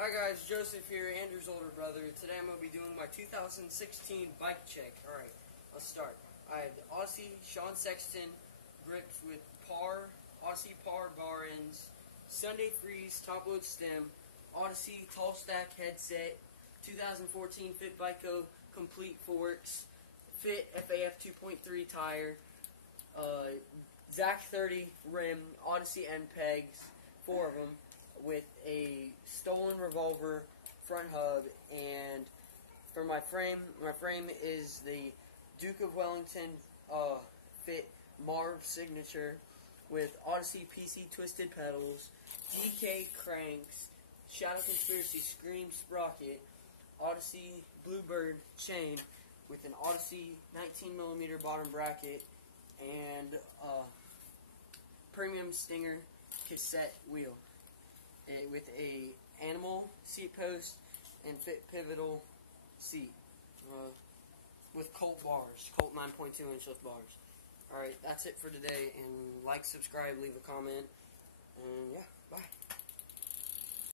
Hi guys, Joseph here, Andrew's older brother. Today I'm going to be doing my 2016 bike check. Alright, let's start. I had Odyssey Sean Sexton grips with Odyssey Par bar ends, Sunday Freeze top load stem, Odyssey tall stack headset, 2014 Fit Bikeco complete forks, Fit FAF 2.3 tire, Zach 30 rim, Odyssey end pegs, 4 of them, with a stolen revolver front hub, and for my frame is the Duke of Wellington Fit Marv signature with Odyssey PC twisted pedals, DK cranks, Shadow Conspiracy Scream sprocket, Odyssey Bluebird chain with an Odyssey 19mm bottom bracket, and Premium Stinger cassette wheel with a animal seat post and Fit Pivotal seat with Colt bars, Colt 9.2 inch with bars. Alright, that's it for today, and like, subscribe, leave a comment, and yeah, bye.